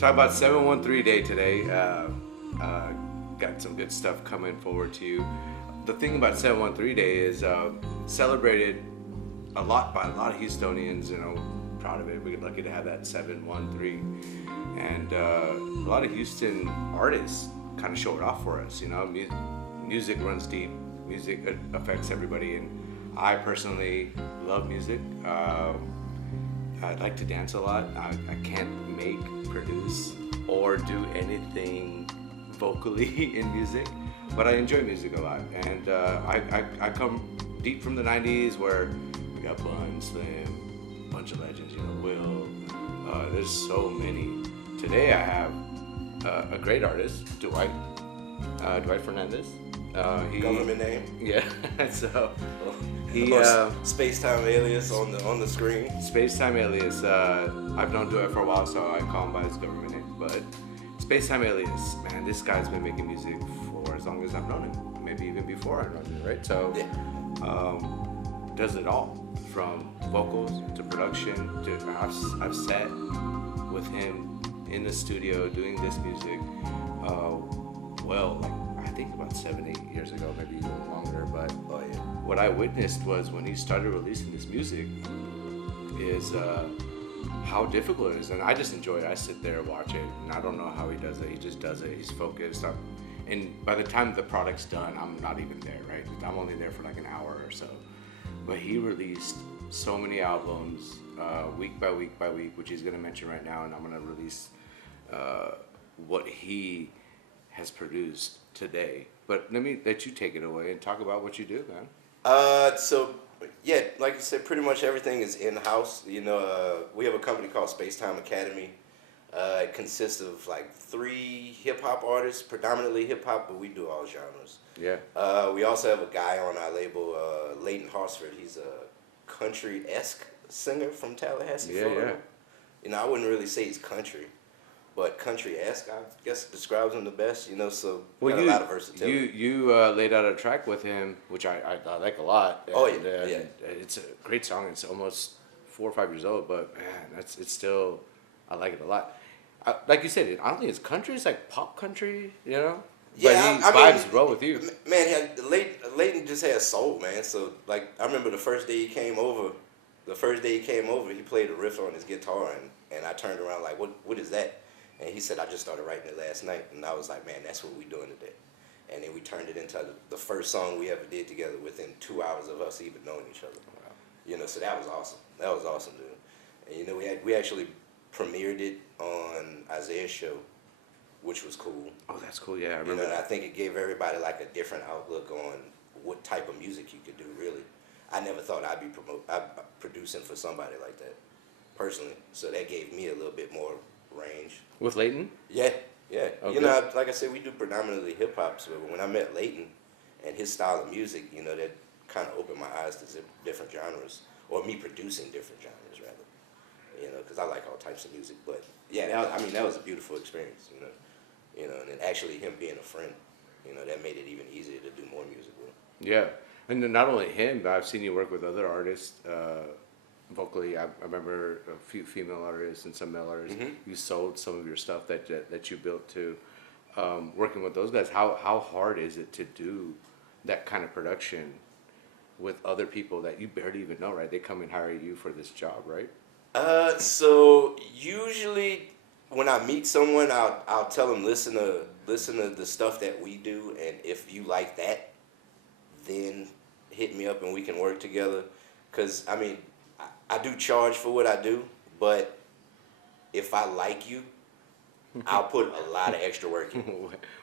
Talk about 713 Day today. Got some good stuff coming forward to you. The thing about 713 Day is celebrated a lot by a lot of Houstonians. You know, proud of it. We're lucky to have that 713, and a lot of Houston artists kind of show it off for us. You know, music runs deep. Music affects everybody, and I personally love music. I like to dance a lot. I can't make, produce, or do anything vocally in music, but I enjoy music a lot. And I come deep from the 90s where we got Bun, Slim, a bunch of legends, you know, Will. There's so many. Today I have a great artist, Dwight Fernandez. Government name? Yeah, so he Space-time alias on the screen. Space-time alias. I've known Dwight for a while, so I call him by his government name. But Space-time alias, man, this guy's been making music for as long as I've known him. Maybe even before I've known him, right? So, does it all from vocals to production to I've sat with him in the studio doing this music. I think about 7-8 years ago, maybe even longer. But what I witnessed was when he started releasing this music is how difficult it is, and I just enjoy it. I sit there, watch it, and I don't know how he does it. He just does it. He's focused. And by the time the product's done, I'm not even there, right? I'm only there for like an hour or so. But he released so many albums, week by week by week, which he's going to mention right now, and I'm going to release what he has produced today. But let me let you take it away and talk about what you do, man. So yeah, like you said, pretty much everything is in-house. You know, we have a company called Space-Time Academy. It consists of like 3 hip-hop artists, predominantly hip-hop, but we do all genres. Yeah. We also have a guy on our label, Leighton Horsford. He's a country-esque singer from Tallahassee, Florida. Yeah. You know, I wouldn't really say he's country, but country-esque, I guess, describes him the best. You know, so got a lot of versatility. You laid out a track with him, which I like a lot. And, yeah. It's a great song. It's almost 4 or 5 years old, but man, it's still, I like it a lot. Like you said, I don't think it's country. It's like pop country, you know. Yeah, but vibes roll with you. Man, Leighton just has soul, man. So like, I remember the first day he came over. He played a riff on his guitar, and I turned around like, what is that? And he said, I just started writing it last night. And I was like, man, that's what we're doing today. And then we turned it into the first song we ever did together within 2 hours of us even knowing each other. Wow. You know, so that was awesome. That was awesome, dude. And you know, we actually premiered it on Isaiah's show, which was cool. Oh, that's cool. Yeah, I remember. You know, and I that. think it gave everybody like a different outlook on what type of music you could do, really. I never thought I'd be producing for somebody like that, personally. So that gave me a little bit more range. With Leighton? Yeah. Okay. You know, like I said, we do predominantly hip-hop, so when I met Leighton and his style of music, you know, that kind of opened my eyes to different genres, or me producing different genres, rather. You know, because I like all types of music. But yeah, that was a beautiful experience, you know. You know, and then actually him being a friend, you know, that made it even easier to do more music with him. Yeah, and then not only him, but I've seen you work with other artists vocally. I remember a few female artists and some male artists. Mm-hmm. You sold some of your stuff that you built to. Working with those guys, how hard is it to do that kind of production with other people that you barely even know, right? They come and hire you for this job, right? So usually when I meet someone, I'll tell them listen to the stuff that we do, and if you like that, then hit me up and we can work together. Cause I mean, I do charge for what I do, but if I like you, I'll put a lot of extra work in.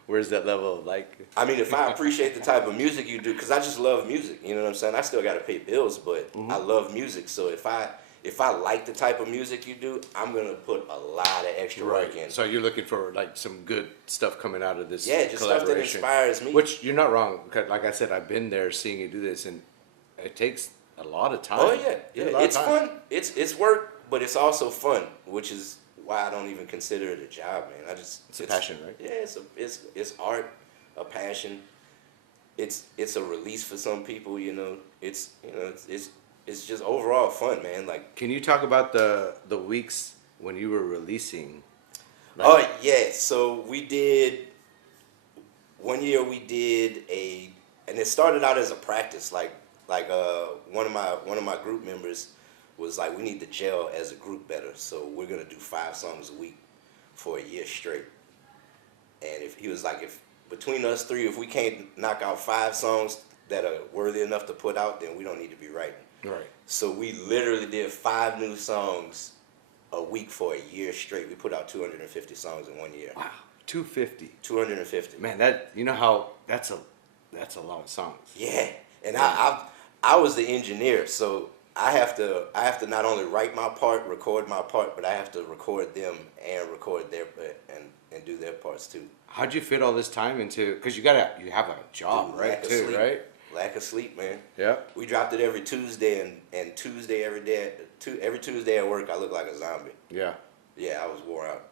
Where's that level of like? I mean, if I appreciate the type of music you do, cause I just love music. You know what I'm saying? I still gotta pay bills, but I love music. So if I like the type of music you do, I'm gonna put a lot of extra work in. So you're looking for like some good stuff coming out of this just stuff that inspires me. Which you're not wrong. Like I said, I've been there seeing you do this, and it takes a lot of time. Oh yeah. It's fun. It's work, but it's also fun, which is why I don't even consider it a job, man. It's a passion, right? Yeah, it's art, a passion. It's a release for some people, you know. It's just overall fun, man. Like, can you talk about the weeks when you were releasing Like, Oh yeah, so we did one year. We did and it started out as a practice. One of my group members was like, we need to gel as a group better, so we're gonna do 5 songs a week for a year straight. And if he was like, if between us three, if we can't knock out 5 songs that are worthy enough to put out, then we don't need to be writing. right. So we literally did 5 new songs a week for a year straight. We put out 250 songs in one year. Wow. 250. 250. Man, that you know how that's a lot of songs. Yeah, and I was the engineer, so I have to not only write my part, record my part, but I have to record them and record their and do their parts too. How'd you fit all this time into? Because you have a job, Dude, right? lack of Too, sleep. right? Lack of sleep, man. Yeah. We dropped it every Tuesday, and Tuesday every day. Every Tuesday at work, I look like a zombie. Yeah. Yeah, I was wore out.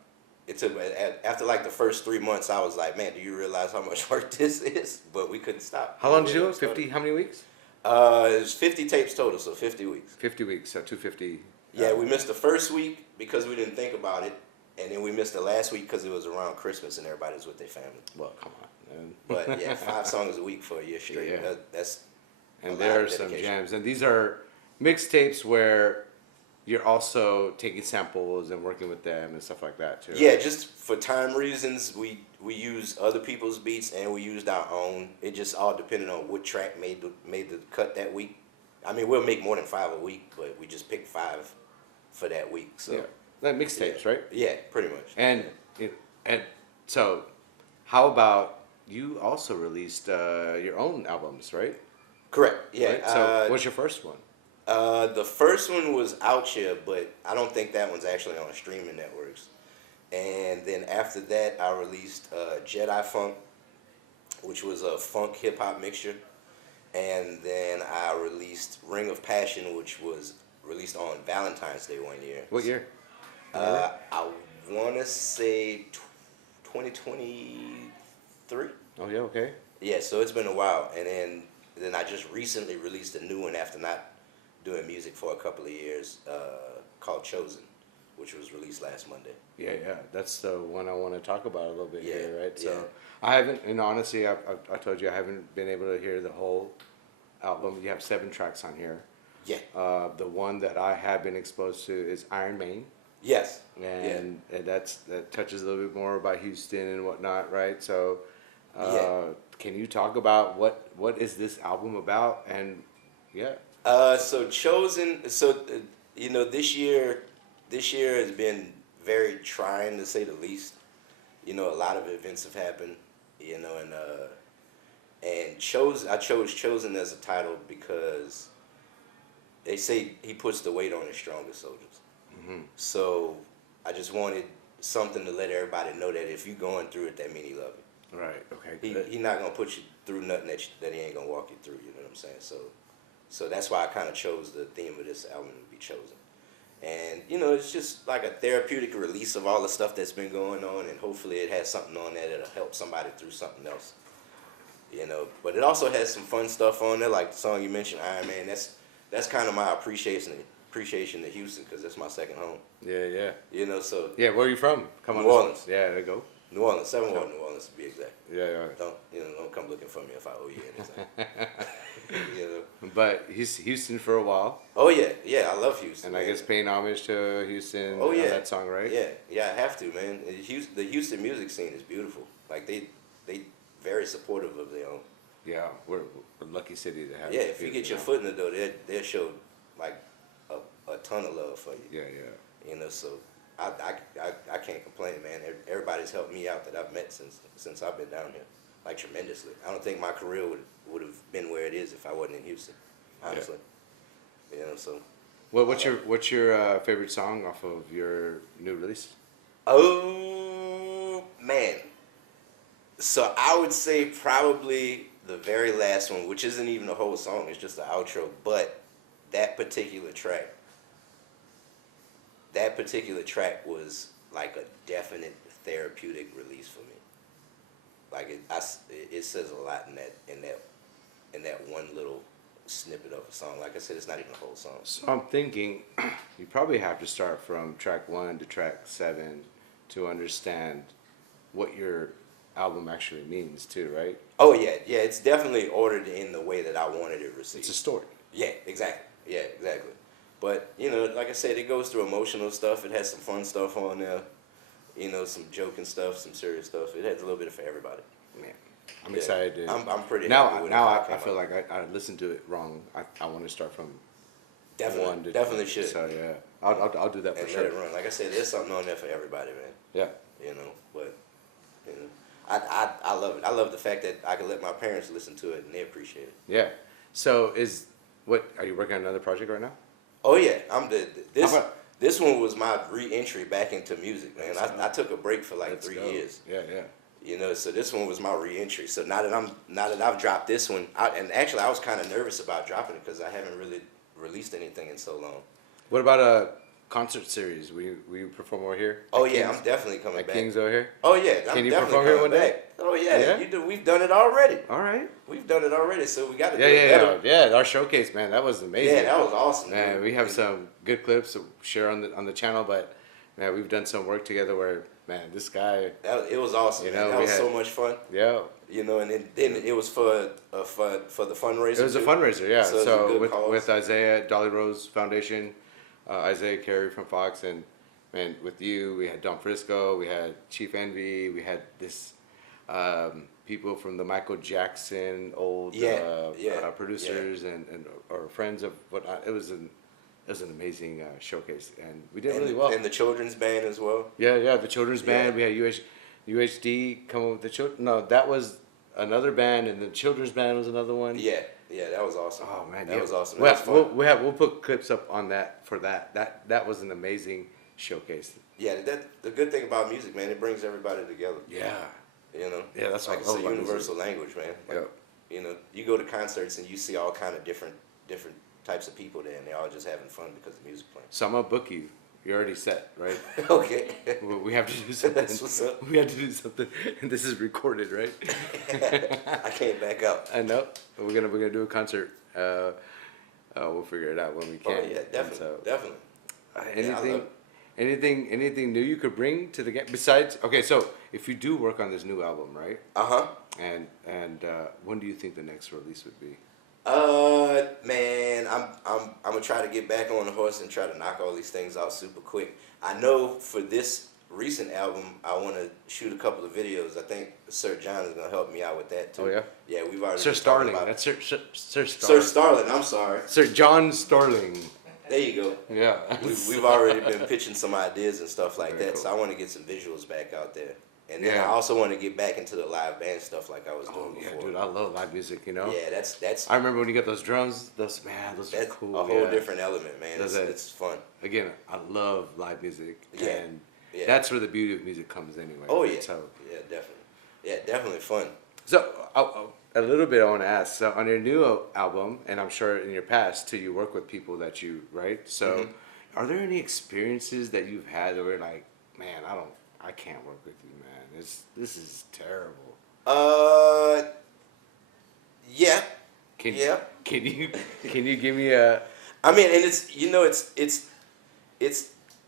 It took after like the first 3 months, I was like, man, do you realize how much work this is? But we couldn't stop. How long did you do it? 50? How many weeks? It was 50 tapes total, so 50 weeks. 50 weeks, so 250. Yeah, we missed the first week because we didn't think about it, and then we missed the last week because it was around Christmas and everybody was with their family. Well, come on, man. But yeah, 5 songs a week for a year straight. Yeah. That's And there are some jams, and these are mixtapes where you're also taking samples and working with them and stuff like that too. Yeah, just for time reasons, we used other people's beats and we used our own. It just all depended on what track made the cut that week. I mean, we'll make more than 5 a week, but we just picked 5 for that week. So yeah, like mixtapes, right? Yeah, pretty much. And so, how about you also released your own albums, right? Correct. Yeah. Right? So, what's your first one? The first one was Out Here, but I don't think that one's actually on streaming networks. And then after that, I released Jedi Funk, which was a funk hip hop mixture. And then I released Ring of Passion, which was released on Valentine's Day one year. What year? I want to say 2023. Oh yeah, okay. Yeah, so it's been a while. And then I just recently released a new one after not doing music for a couple of years, called Chosen, which was released last Monday. Yeah, that's the one I want to talk about a little bit here, right? So yeah. I haven't, and honestly, I told you I haven't been able to hear the whole album. You have 7 tracks on here. Yeah. The one that I have been exposed to is Iron Maiden. Yes. And that touches a little bit more about Houston and whatnot, right? So, can you talk about what is this album about? And So Chosen. So this year has been very trying to say the least. A lot of events have happened. And I chose Chosen as a title because they say he puts the weight on his strongest soldiers. Mm-hmm. So I just wanted something to let everybody know that if you're going through it, that means he love you. Right. Okay. He not gonna put you through nothing that he ain't gonna walk you through. You know what I'm saying? So that's why I kind of chose the theme of this album to be Chosen. And it's just like a therapeutic release of all the stuff that's been going on, and hopefully it has something on there that'll help somebody through something else. But it also has some fun stuff on there, like the song you mentioned, Iron Man. That's kind of my appreciation to Houston, because that's my second home. Yeah. So Yeah, where are you from? Come on. New Orleans. Yeah, there you go. New Orleans, 7-1 New Orleans to be exact. Yeah. Don't come looking for me if I owe you anything. But Houston for a while. Oh yeah, I love Houston. And I guess paying homage to Houston. Oh yeah, that song, right? Yeah, I have to, man. The Houston music scene is beautiful. Like they very supportive of their own. Yeah, we're a lucky city to have. Yeah, if you get your foot in the door, they'll show like a ton of love for you. Yeah. So I can't complain, man. Everybody's helped me out that I've met since I've been down here, like tremendously. I don't think my career would have been where it is if I wasn't in Houston, honestly. So. What's your favorite song off of your new release? Oh man. So I would say probably the very last one, which isn't even a whole song, it's just the outro, but that particular track was like a definite therapeutic release for me. Like it says a lot in that one little snippet of a song. Like I said, it's not even a whole song. So I'm thinking you probably have to start from track 1 to track 7 to understand what your album actually means too, right? Oh yeah, yeah. It's definitely ordered in the way that I wanted it received. It's a story. Yeah, exactly. Yeah, exactly. But you know, like I said, it goes through emotional stuff. It has some fun stuff on there. You know, some joking stuff, some serious stuff. It has a little bit for everybody. Man, I'm excited. To, I'm pretty now. happy with Now it. I feel like I listened to it wrong. I want to start from definitely, one to definitely should. So yeah, I'll do that for And sure. let it run. Like I said, there's something on there for everybody, man. Yeah. You know, but you know, I love it. I love the fact that I can let my parents listen to it and they appreciate it. Yeah. So are you working on another project right now? Oh yeah, this one was my re-entry back into music, man. I took a break for like 3 years. Yeah, yeah. You know, so this one was my re-entry. So now that I've dropped this one, and actually I was kind of nervous about dropping it because I haven't really released anything in so long. What about a concert series? Will you perform over here? Oh at yeah, King's? I'm definitely coming At back. King's over here? Oh yeah, I'm Can you definitely perform here coming one day? back. Oh yeah, Yeah? you do. We've done it already. All right. We've done it already, so we got to Yeah, do it better. yeah. Our showcase, man, that was amazing. Yeah, that was awesome. Man, dude. we have some good clips to share on the channel, but man, we've done some work together where, man, this guy, It was awesome. You man. know, That we was had- so much fun. yeah, You know, and then it was for the fundraiser. it was a too. fundraiser, yeah. So it was a good cause. with Isaiah Dolly Rose Foundation, Isaiah Carey from Fox, and man, with you, we had Don Frisco, we had Chief Envy, we had this people from the Michael Jackson old producers and or friends of whatnot. It was an amazing showcase, and we did really well. And the children's band as well. Yeah, the children's band. Yeah. We had UHD come up with the children. No, that was another band, and the children's band was another one. Yeah, that was awesome. Oh man, that was awesome. Well, That was fun. we'll put clips up on that for that. That was an amazing showcase. Yeah, the good thing about music, man, it brings everybody together. Yeah. You know. Yeah, that's like what I love it's a about universal language, man. Like, Yep. You know, you go to concerts and you see all kind of different types of people there, and they're all just having fun because the music playing. So I'm gonna book you. You're already set, right? Okay. We have to do something. That's what's up. We have to do something, and this is recorded, right? I can't back up. I know. We're gonna do a concert. We'll figure it out when we can. Oh yeah, definitely, So, definitely. anything new you could bring to the game besides? Okay, so if you do work on this new album, right? And when do you think the next release would be? Man, I'm gonna try to get back on the horse and try to knock all these things out super quick. I know for this recent album, I want to shoot a couple of videos. I think Sir John is gonna help me out with that too. Oh yeah. Yeah, we've already. Sir been talking Starling. about- That's Sir Sir Starling. Starling. I'm sorry. Sir John Starling. There you go. Yeah. We've already been pitching some ideas and stuff like Very that. cool. So I want to get some visuals back out there, and then Yeah. I also want to get back into the live band stuff like I was Oh doing yeah, before. dude, I love live music. You know. Yeah, that's I remember when you got those drums. Those are that's cool. a whole yeah. different element, man. Does It's fun. Again, I love live music, Yeah. and Yeah. that's where the beauty of music comes anyway. Oh right? yeah, So, yeah, definitely. Yeah, definitely fun. so a little bit I want to ask. So on your new album, and I'm sure in your past too, you work with people that you right. So, Mm-hmm. are there any experiences that you've had that were like, man, I can't work with you, man. This is terrible. Yeah. Can Yeah. Can you give me a? I mean, and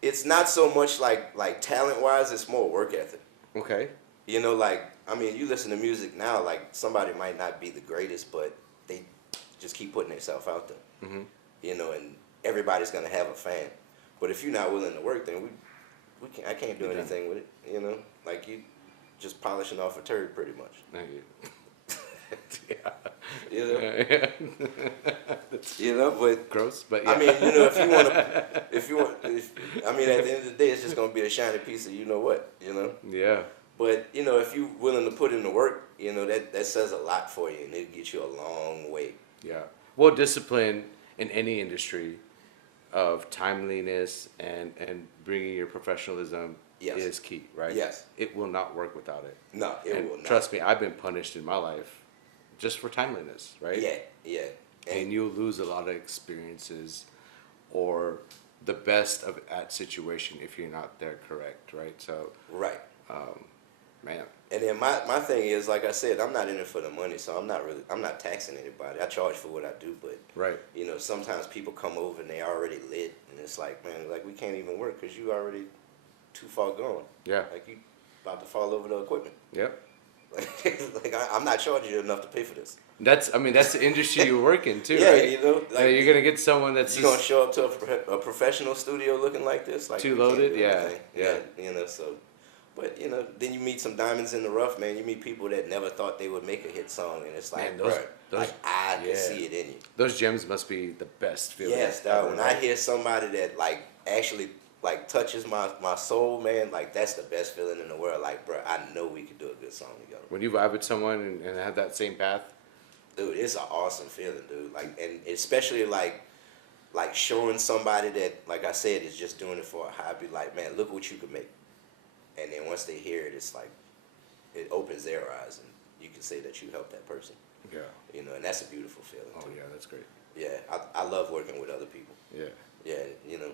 it's not so much like talent wise. It's more work ethic. Okay. You know, like I mean, you listen to music now. Like somebody might not be the greatest, but they just keep putting themselves out there. Mm-hmm. You know, and everybody's gonna have a fan. But if you're not willing to work, then I can't do You're done. anything with it. You know, like you just polishing off a turd pretty much. Thank you. Yeah. You know, Yeah. you know, but. Gross, but yeah. I mean, you know, if I mean, at the end of the day, it's just gonna be a shiny piece of you know what, you know. Yeah. But you know, if you're willing to put in the work, you know that says a lot for you, and it'll get you a long way. Yeah. Well, discipline in any industry of timeliness and bringing your professionalism Yes. is key, right? Yes. It will not work without it. No, it And will not. trust me, I've been punished in my life just for timeliness, right? Yeah, yeah. And you'll lose a lot of experiences or the best of at situation if you're not there correct, right? So, Right. man. And then my thing is, like I said, I'm not in it for the money, so I'm not taxing anybody. I charge for what I do, but Right. you know, sometimes people come over and they already lit, and it's like, man, like we can't even work because you already too far gone. Yeah. Like you about to fall over the equipment. Yep. I'm not charging you enough to pay for this. That's the industry you work in too, Yeah, right? you know, like You're gonna get someone that's you gonna just show up to a professional studio looking like this, like too you can't loaded. do Yeah, anything. yeah. You know, so. But you know, then you meet some diamonds in the rough, man. You meet people that never thought they would make a hit song, and it's like, Man, those- like I can see it in you. Those gems must be the best feeling. Yes, dog. When I hear somebody that like actually like touches my soul, man, like that's the best feeling in the world. Like, bro, I know we could do a good song together. When you vibe with someone and have that same path. Dude, it's an awesome feeling, dude. Like, and especially like showing somebody that, like I said, is just doing it for a hobby. Like, man, look what you can make. And then once they hear it, it's like it opens their eyes, and you can say that you helped that person. Yeah. You know, and that's a beautiful feeling. Oh too. yeah, that's great. Yeah, I love working with other people. Yeah. Yeah, you know,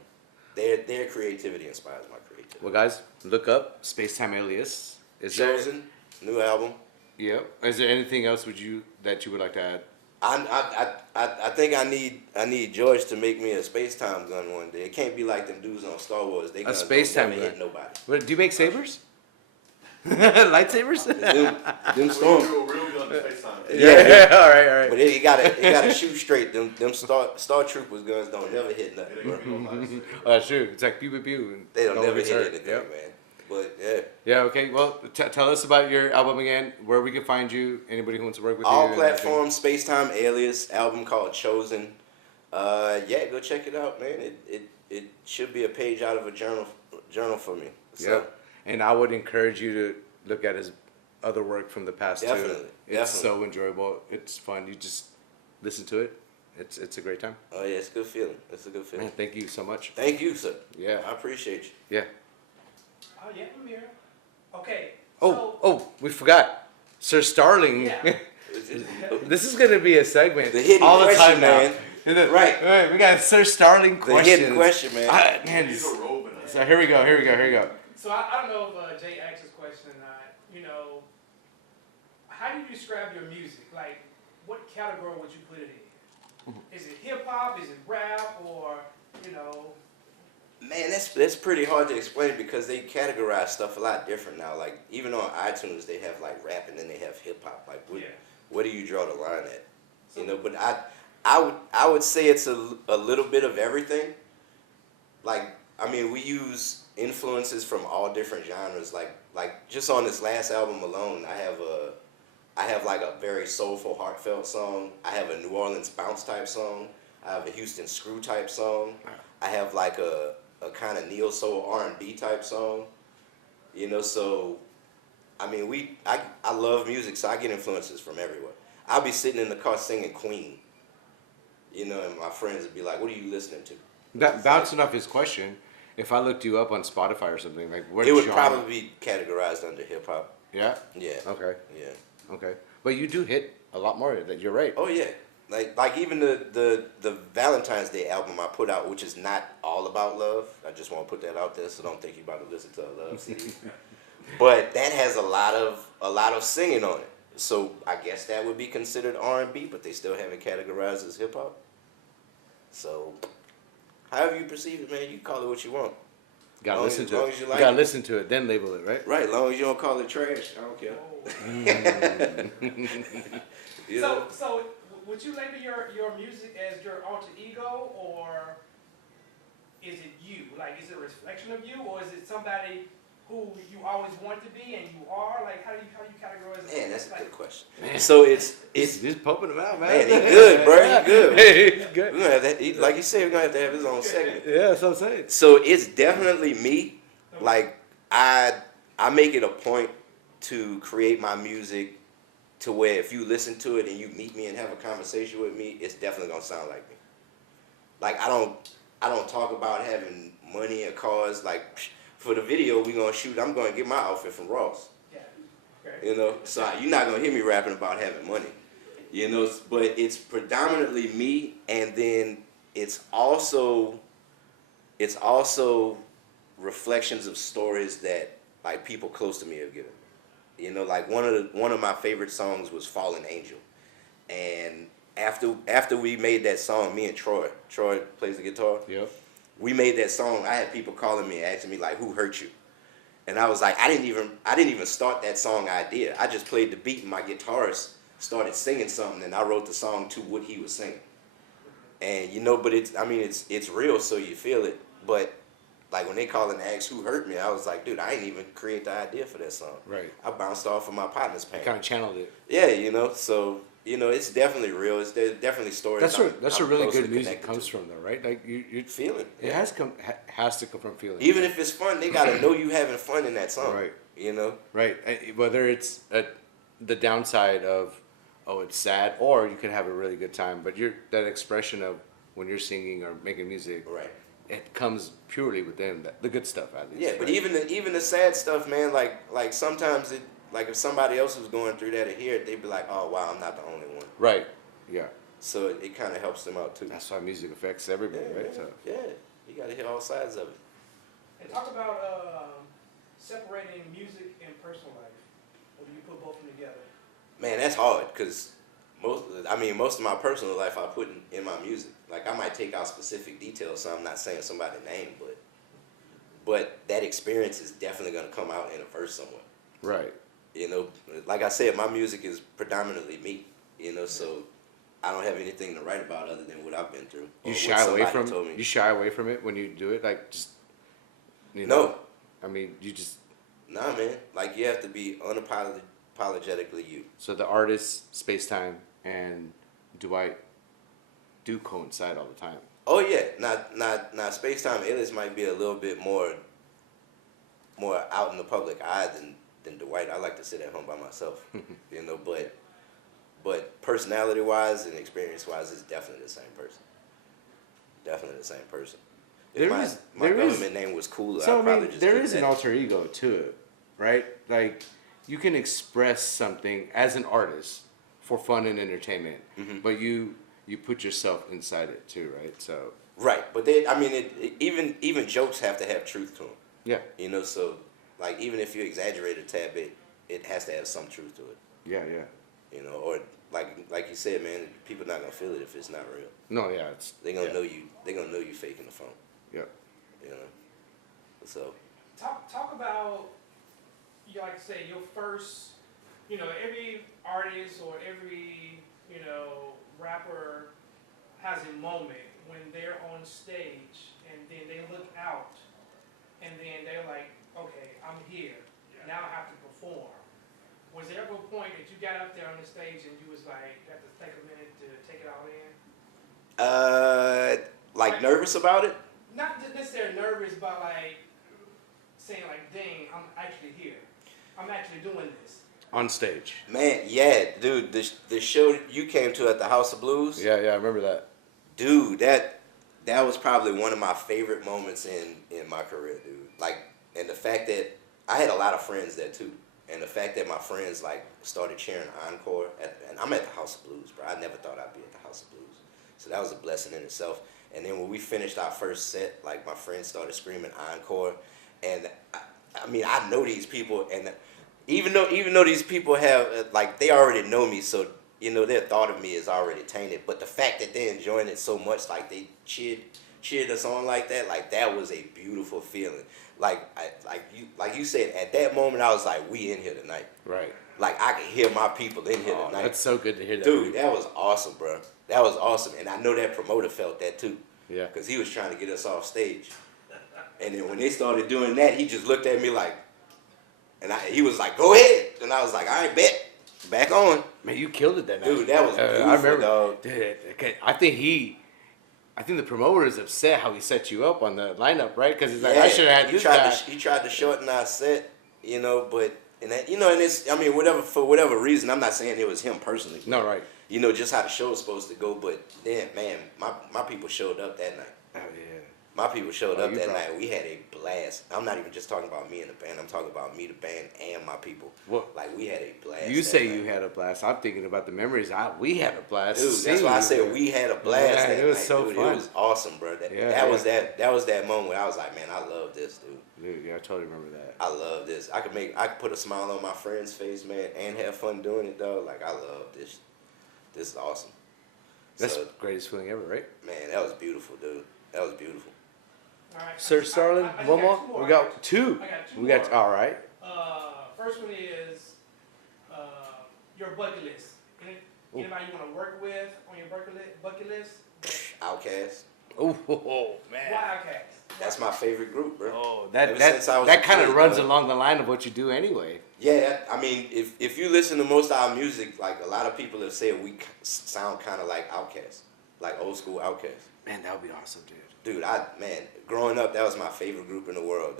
their creativity inspires my creativity. Well, guys, look up Space Time Alias. Is there? Chosen, new album. Yep. Is there anything else that you would like to add? I think I need George to make me a space time gun one day. It can't be like them dudes on Star Wars. They guns space don't time never gun. hit nobody. What, do you make sabers? Lightsabers? Them storm. Do a real gun FaceTime. Yeah. All right. But you gotta shoot straight. Them Star Troopers guns don't never hit nothing, It bro. ain't gonna be on my Oh, that's true. It's like pew pew pew. And They don't no never one hit gets hurt. anything, Yep. man. But yeah. Yeah. Okay. Well, tell us about your album again. Where we can find you. Anybody who wants to work with you. All and platforms, Spacetime Alias, album called Chosen. Yeah, go check it out, man. It should be a page out of a journal for me. So, Yep. And I would encourage you to look at his other work from the past too. Definitely, It's definitely. so enjoyable. It's fun. You just listen to it. It's a great time. Oh yeah, it's a good feeling. It's a good feeling. Man, thank you so much. Thank you, sir. Yeah. I appreciate you. Yeah. Oh yeah, I'm here. Okay. Oh, we forgot. Sir Starling. Yeah. This is gonna be a segment The hidden all the question, time now. man. Right. Right. We got Sir Starling The questions. hidden question, man. Man, He's a robe in us. so here we go. So I don't know if Jay asked this question or not. You know, how do you describe your music? Like, what category would you put it in? Is it hip hop? Is it rap? Or you know? Man, that's pretty hard to explain because they categorize stuff a lot different now. Like even on iTunes, they have like rap and then they have hip hop. Like where do you draw the line at? You know, but I would say it's a little bit of everything. Like I mean, we use influences from all different genres. Like just on this last album alone, I have like a very soulful, heartfelt song. I have a New Orleans bounce type song. I have a Houston screw type song. I have like a kind of neo soul R&B type song. You know, so I mean, I love music, so I get influences from everywhere. I'll be sitting in the car singing Queen. You know, and my friends would be like, "What are you listening to?" Bouncing off his question, if I looked you up on Spotify or something, like what It would genre? probably be categorized under hip hop. Yeah. Yeah. Okay. Yeah. Okay. But you do hit a lot more. That you're right. Oh yeah. Like even the Valentine's Day album I put out, which is not all about love. I just want to put that out there, so don't think you're about to listen to a love CD. But that has a lot of singing on it. So I guess that would be considered R&B, but they still have it categorized as hip hop. So however you perceive it, man, you can call it what you want. Gotta Long listen as- to long it. as you You like gotta it. listen to it, then label it, right? Right, long as you don't call it trash, I don't care. You know? So would you label your music as your alter ego, or is it you? Like, is it a reflection of you, or is it somebody who you always want to be and you are? Like, how do you categorize it? Man, that's a Like, good question. Man. So it's He's pumping him out, man. Man, he good, bro. He good. Hey, he's we're good. gonna have that. Like you said, we're gonna have to have his own segment. Yeah, that's what I'm saying. So it's definitely me. Like I make it a point to create my music to where if you listen to it and you meet me and have a conversation with me, it's definitely gonna sound like me. Like I don't talk about having money or cars. Like for the video we gonna shoot, I'm gonna get my outfit from Ross. yeah. Okay. You know, so you're not gonna hear me rapping about having money. You know, but it's predominantly me, and then it's also reflections of stories that like people close to me have given. You know, like one of my favorite songs was "Fallen Angel," and after we made that song, me and Troy plays the guitar. Yep. We made that song. I had people calling me and asking me like, "Who hurt you?" And I was like, I didn't even start that song idea. I just played the beat and my guitarist started singing something, and I wrote the song to what he was singing. And but it's real, so you feel it. But like when they call and ask who hurt me, I was like, dude, I ain't even create the idea for that song. Right. I bounced off of my partner's pain. Kind of channeled it. Yeah, so it's definitely real. There's definitely stories. That's where really good music connected comes to. from, though, right? Like you Feel it. It has to come from feeling. Even if it's fun, they gotta know you having fun in that song. Right. Right. Whether it's the downside of, oh, it's sad, or you can have a really good time. But that expression of when you're singing or making music, Right. it comes purely within the good stuff, at least. Yeah, but right? even the sad stuff, man. Like sometimes if somebody else was going through that or hear it, they'd be like, oh wow, I'm not the only one. Right. Yeah. So it kind of helps them out too. That's why music affects everybody, right? So. Yeah, you gotta hear all sides of it. And talk about separating music and personal life. Or do you put both of them together? Man, that's hard because most of my personal life I put in my music. Like I might take out specific details, so I'm not saying somebody's name, but that experience is definitely gonna come out in a verse somewhere. Right. Like I said, my music is predominantly me. So I don't have anything to write about other than what I've been through. You shy away from it when you do it, like just. No. I mean, you just. Nah, man. Like you have to be unapologetically you. So the artist, Space Time, and Dwight do coincide all the time. Oh yeah, not Space Time Alias might be a little bit more out in the public eye than Dwight. I like to sit at home by myself, but personality wise and experience wise, it's definitely the same person. Definitely the same person. If my government name was cooler, so I'd probably just there keep is an that. alter ego to it, right? Like you can express something as an artist for fun and entertainment, but you put yourself inside it too, right? So Right, but even jokes have to have truth to them. yeah, So like even if you exaggerate a tad bit, it has to have some truth to it. yeah. Or like you said, man, people not gonna feel it if it's not real. No, yeah, They gonna know you. They gonna know you faking the phone. Yeah. So Talk about, like I say, your first, every artist or every, rapper has a moment when they're on stage and then they look out and then they're like, okay, I'm here. Now I have to perform. Was there ever a point that you got up there on the stage and you was like, got to take a minute to take it all in? like nervous about it? Not necessarily nervous, but like saying like, dang, I'm actually here. I'm actually doing this. On stage. Man, yeah, dude. The show you came to at the House of Blues. Yeah, I remember that. Dude, that was probably one of my favorite moments in my career, dude. Like, and the fact that I had a lot of friends there too, and the fact that my friends like started cheering encore, and I'm at the House of Blues, bro. I never thought I'd be at the House of Blues, so that was a blessing in itself. And then when we finished our first set, like my friends started screaming encore, and I know these people, and even though these people have like they already know me, so their thought of me is already tainted. But the fact that they're enjoying it so much, like they cheered us on like that was a beautiful feeling. Like you said, at that moment I was like, we in here tonight. Right. Like I can hear my people in here tonight. That's so good to hear that. Dude, that was awesome, bro. That was awesome, and I know that promoter felt that too. Yeah. Because he was trying to get us off stage, and then when they started doing that, he just looked at me like, he was like, "Go ahead," and I was like, "All right, bet, back on." Man, you killed it that night. Dude, that was beautiful, I remember, dog. Dude, okay, I think the promoter is upset how he set you up on the lineup, right? Because he's like, I should have had this guy. He tried to shorten our set, but and it's for whatever reason. I'm not saying it was him personally. No, right. Just how the show was supposed to go. But then, man, my people showed up that night. Oh yeah. My people showed up that night. We had a blast. I'm not even just talking about me and the band. I'm talking about me, the band, and my people. Well, like we had a blast. You say you had a blast. I'm thinking about the memories. We had a blast. Dude, that's why I said we had a blast. Yeah, that it was night, so dude. fun. It was awesome, bro. That was that moment where I was like, man, I love this, dude. Dude, yeah, I totally remember that. I love this. I could put a smile on my friend's face, man, and have fun doing it, though. Like I love this. This is awesome. That's the greatest feeling ever, right? Man, that was beautiful, dude. That was beautiful. All right. Sir Starlin, I one got more? two more. We got two. I got two We got, more. all right. First one is your bucket list. Anybody you want to work with on your bucket list? Outkast. Oh, man. Why Outkast? That's my favorite group, bro. Oh, Ever since I was that a kind of kid, runs dog. along the line of what you do anyway. Yeah, I mean, if you listen to most of our music, like a lot of people have said, we sound kind of like Outkast, like old school Outkast. Man, that would be awesome, dude. Dude, growing up, that was my favorite group in the world.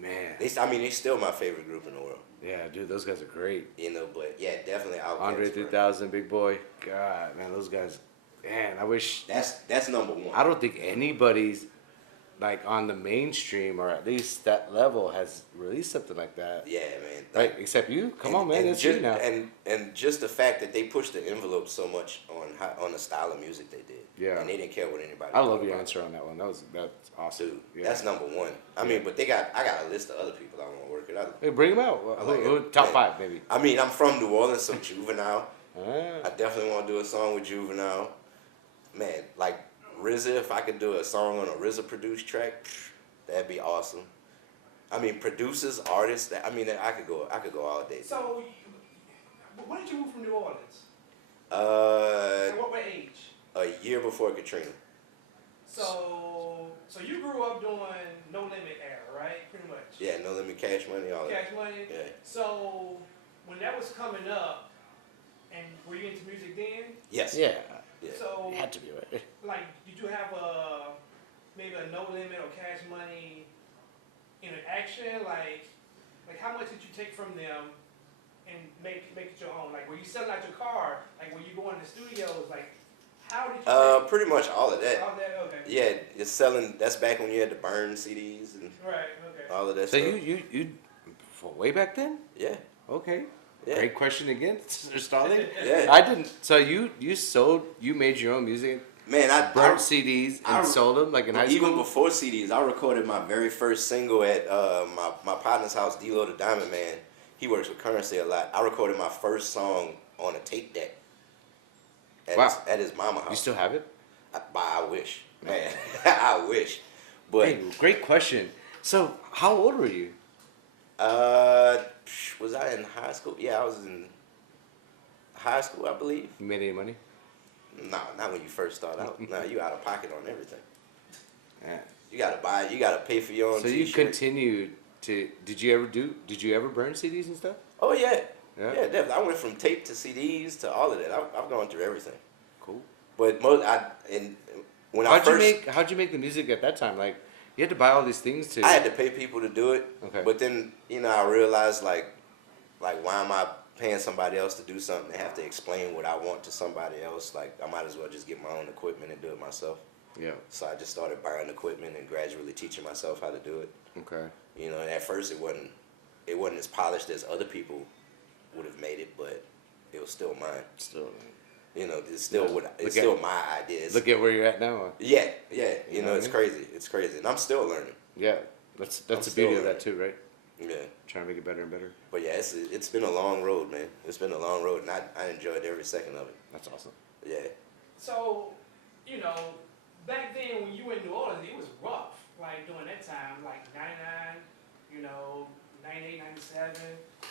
Man. They still my favorite group in the world. Yeah, dude, those guys are great. You know, but yeah, definitely Outkast. Andre bro. 3000, Big Boy. God, man, those guys. Man, I wish. That's number one. I don't think anybody's like on the mainstream or at least that level has released something like that. Yeah, man. Right, except you. Come on, man, it's you now. And just the fact that they pushed the envelope so much on the style of music they did. Yeah. And they didn't care what anybody. I love thought your about answer on that one. That's awesome. Dude, Yeah. that's number one. I mean, but I got a list of other people I want to work with. Hey, bring them out. I like it. Top Man. 5, maybe. I mean, I'm from New Orleans, so Juvenile. Ah. I definitely want to do a song with Juvenile. Man, like RZA, if I could do a song on a RZA produced track, that'd be awesome. I mean, producers, artists. I could go all day. So, when did you move from New Orleans? Uh, At what age? a year before Katrina. So you grew up doing No Limit era, right? Pretty much. Yeah, No Limit, Cash Money, all that. Cash Money. Yeah. So when that was coming up, and were you into music then? Yes. Yeah. Yeah. So It had to be, right? like, did you have maybe a No Limit or Cash Money interaction? Like how much did you take from them and make it your own? Like, were you selling out your car? Like, were you going to studios? Like, how did you? Pretty much all of that. All that, okay. Yeah, it's selling. That's back when you had to burn CDs and Right. Okay. all of that So stuff. you way back then? Yeah. Okay. Yeah. Great question again, Sir Starling. Yeah. I didn't. So you made your own music, Man, burnt CDs and I- sold them like in high even school. before CDs, I recorded my very first single at my partner's house, D-Lo the Diamond Man. He works with Currency a lot. I recorded my first song on a tape deck at his mama house. You still have it? I wish, man. I wish. But Hey, great question. So how old were you? was I in high school? Yeah, I was in high school, I believe. You made any money? Nah, not when you first start out. Nah, you out of pocket on everything. Yeah. You gotta pay for your own So you t-shirt. continued to. Did you ever burn CDs and stuff? Oh yeah. Yeah. Yeah, definitely. I went from tape to CDs to all of that. I've gone through everything. Cool. But when How'd you make the music at that time? Like you had to buy all these things to. I had to pay people to do it. Okay. But then I realized like why am I paying somebody else to do something and have to explain what I want to somebody else? Like I might as well just get my own equipment and do it myself. Yeah. So I just started buying equipment and gradually teaching myself how to do it. Okay. And at first it wasn't as polished as other people would have made it, but it was still mine. Still. It's still Look still at- my ideas. Look at where you're at now. Yeah. You know It's what I crazy. It's crazy, and I'm still learning. Yeah. That's I'm the still beauty of learning. that too, right? Yeah. Trying to make it better and better. But yeah, it's been a long road, man. It's been a long road, and I enjoyed every second of it. That's awesome. Yeah. So, back then when you were in New Orleans, it was rough. Like during that time, like 99, 98, 97.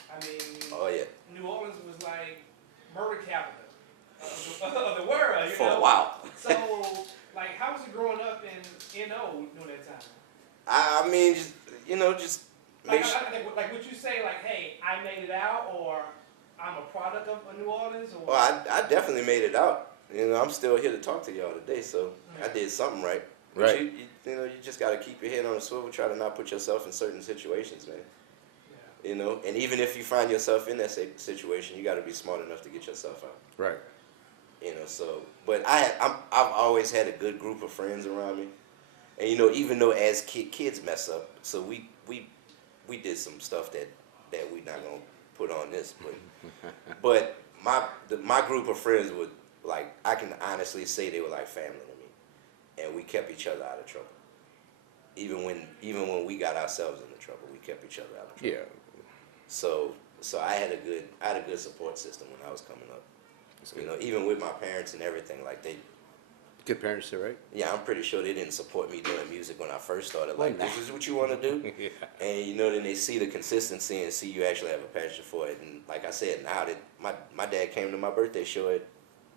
I mean, Oh yeah. New Orleans was like murder capital of the world. For a while. So, like, how was it growing up in NO during that time? I mean, just make sure. Like, would you say like, hey, I made it out, or I'm a product of New Orleans, or? Well, I definitely made it out. I'm still here to talk to y'all today, so I did something right. But Right. you just got to keep your head on a swivel. Try to not put yourself in certain situations, man. Yeah. And even if you find yourself in that situation, you got to be smart enough to get yourself out. Right. So, but I've always had a good group of friends around me, and even though as kids mess up, so we did some stuff that we not gonna put on this, but my group of friends would, like, I can honestly say they were like family to me, and we kept each other out of trouble. Even when we got ourselves into trouble, we kept each other out of trouble. Yeah. So I had a good support system when I was coming up. Even with my parents and everything, like Good parents too, right? Yeah, I'm pretty sure they didn't support me doing music when I first started. Like, Well, this is what you want to do? Yeah. And, you know, then they see the consistency and see you actually have a passion for it. And like I said, now that my dad came to my birthday show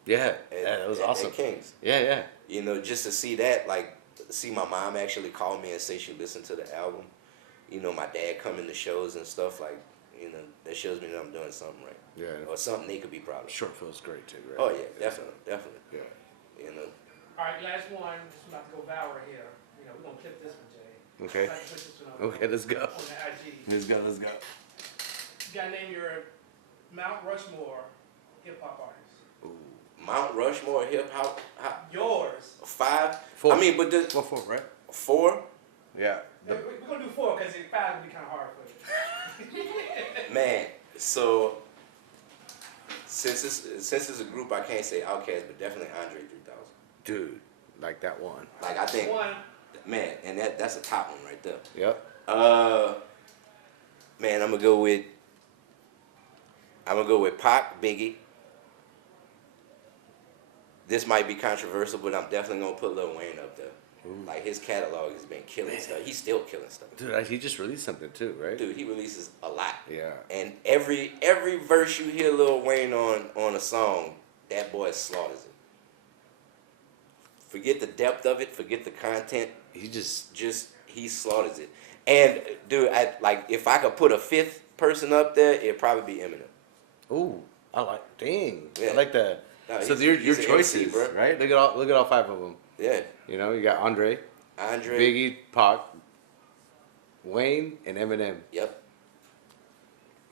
Yeah, that was awesome. at King's. Yeah. You know, just to see that, like, see my mom actually call me and say she listened to the album. You know, my dad coming to shows and stuff, like, you know, that shows me that I'm doing something right. Yeah. Or something they could be proud of. Short feels great too, right? Oh, yeah, definitely. Yeah. You know. All right, last one. This one's about to go viral here. You know, we're gonna clip this one, Jay. Okay. I'd like to put this one up Okay, let's go. on the IG. Let's go. You gotta name your Mount Rushmore hip hop artist. Ooh. Mount Rushmore hip hop. Yours. 5. 4. I mean, but the 4, right? 4. Yeah. We're gonna do 4 because 5 would be kind of hard for you. Man, so since it's a group, I can't say Outkast, but definitely Andre 3000. Dude, like that one. Like, I think, One. man, and that's a top one right there. Yep. Man, I'm gonna go with Pac, Biggie. This might be controversial, but I'm definitely gonna put Lil Wayne up there. Ooh. Like, his catalog has been killing stuff. He's still killing stuff. Dude, he just released something too, right? Dude, he releases a lot. Yeah. And every verse you hear Lil Wayne on a song, that boy slaughters it. Forget the depth of it, forget the content. He just He slaughters it. And dude, if I could put a 5th person up there, it'd probably be Eminem. ooh, dang. Yeah. I like that. No, So he's your an choices, MC, bro. right? Look at all 5 of them. Yeah. You know, you got Andre, Biggie, Pac, Wayne, and Eminem. Yep.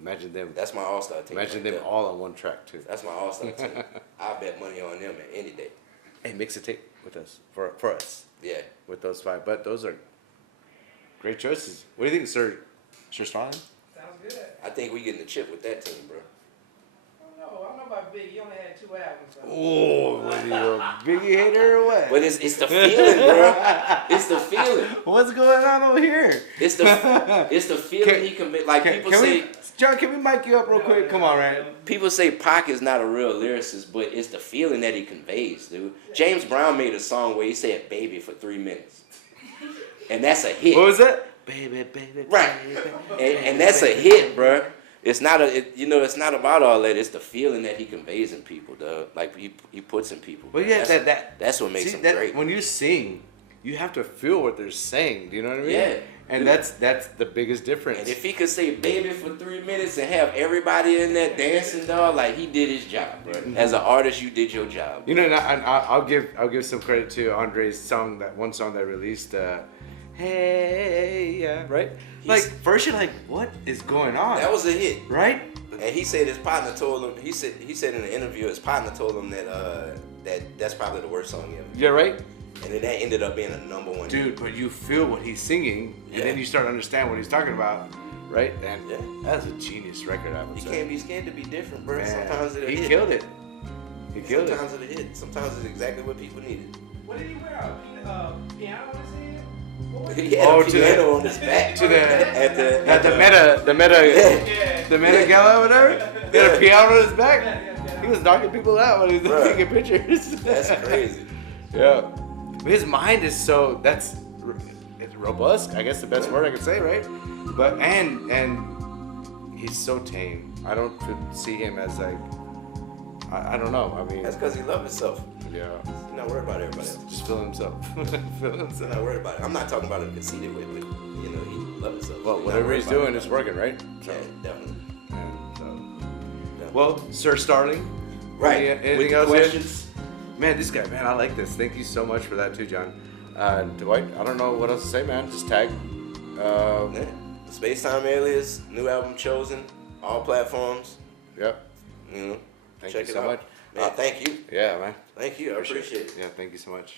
Imagine them. That's my all-star team. Imagine right them there. all on one track too. That's my all-star team. I bet money on them any day. Hey, mix a tape with us for us Yeah. with those 5. But those are great choices. What do you think, Sir Starling? Sounds good. I think we getting the chip with that team, bro. I don't know about Big. He only had 2 albums. So. Oh, what are you, a Biggie hater or what? But it's the feeling, bro. It's the feeling. What's going on over here? It's the feeling he can make. Like, people say, John, can we mic you up real quick? Come on, man. people say Pac is not a real lyricist, but it's the feeling that he conveys, dude. James Brown made a song where he said "baby" for 3 minutes, and that's a hit. What was that? Baby, baby, Right. baby. And that's a hit, bro. It's not it's not about all that. It's the feeling that he conveys in people, dog. Like, he puts in people. Well, man. yeah, that's what makes see, him that, great. When you sing, you have to feel what they're saying. Do you know what I mean? Yeah. And that's the biggest difference. And if he could say "baby" for 3 minutes and have everybody in there dancing, dog, like, he did his job, bro. As an artist, you did your job. You know, and I'll give some credit to Andre's song, that one song that released. Hey, yeah, right. Like, first you're like, what is going on? That was a hit. right. And he said his partner told him. He said in the interview, his partner told him that's probably the worst song ever. Yeah, right. And then that ended up being a #1 hit. Dude, but you feel what he's singing, Yeah. and then you start to understand what he's talking about, right? And Yeah. that's a genius record, I would You say. can't be scared to be different, bro. Man, Sometimes it'll he hit. killed it. He killed it. Sometimes it'll hit. Sometimes it's exactly what people needed. What did he wear? A piano on his head? What was He it? had Oh, a to piano on his back. to the- at the At the meta, Yeah. the meta gala, whatever. He had a piano on his back. Yeah. He was knocking people out when he was Bruh. taking pictures. That's crazy. Yeah. His mind is it's robust. I guess the best word I could say, right? But and he's so tame. I don't see him as like I don't know. I mean, That's because he loves himself. yeah, He's not worried about everybody else. just feel himself. Feel He's himself. not worried about it. I'm not talking about a conceited way, but he loves himself. Well, He's not whatever worried he's about doing it. is working, right? Yeah, definitely. Yeah, so. Yeah. Well, Sir Starling. Right. Anything With the else? questions. Man, this guy, man, I like this. Thank you so much for that too, John. Dwight, I don't know what else to say, man. Just tag. Yeah. Space Time Alias, new album Chosen, all platforms. Yep. You know, Thank check you it so out. much. Man, thank you. Yeah, man. Thank you. I appreciate it. Yeah, thank you so much.